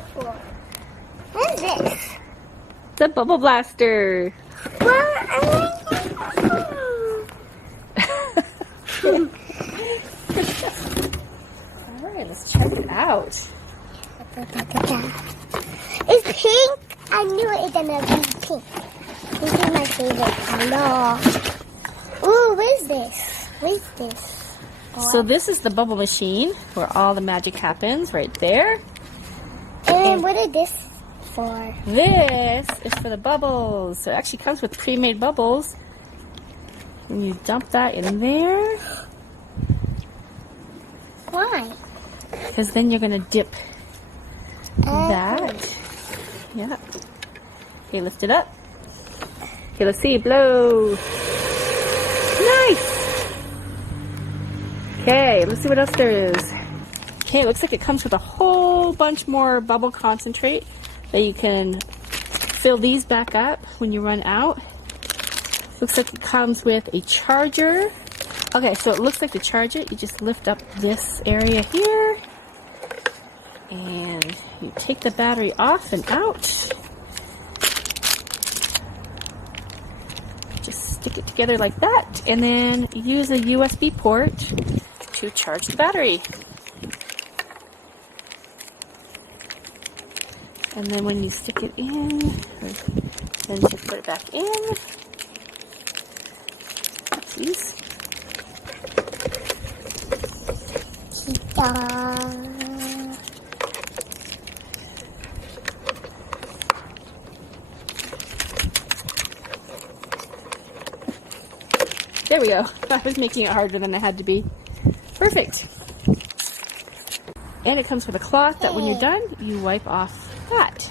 it for? What is this? It's a bubble blaster. Well, Alright, let's check it out. It's pink. I knew it was gonna be pink. This is my favorite color. Ooh, what is this? What is this? So this is the bubble machine where all the magic happens right there. And what is this for? This is for the bubbles. So it actually comes with pre-made bubbles. And you dump that in there. Why? Because then you're going to dip that. Yeah. Okay, lift it up. Okay, let's see. Blow. Nice. Okay, let's see what else there is. Okay, it looks like it comes with a whole bunch more bubble concentrate that you can fill these back up when you run out. Looks like it comes with a charger. Okay, so it looks like to charge it, you just lift up this area here and you take the battery off and out. Just stick it together like that and then use a USB port to charge the battery. And then when you stick it in, then just put it back in. Oopsies. There we go. I was making it harder than it had to be. Perfect. And it comes with a cloth that when you're done, you wipe off that.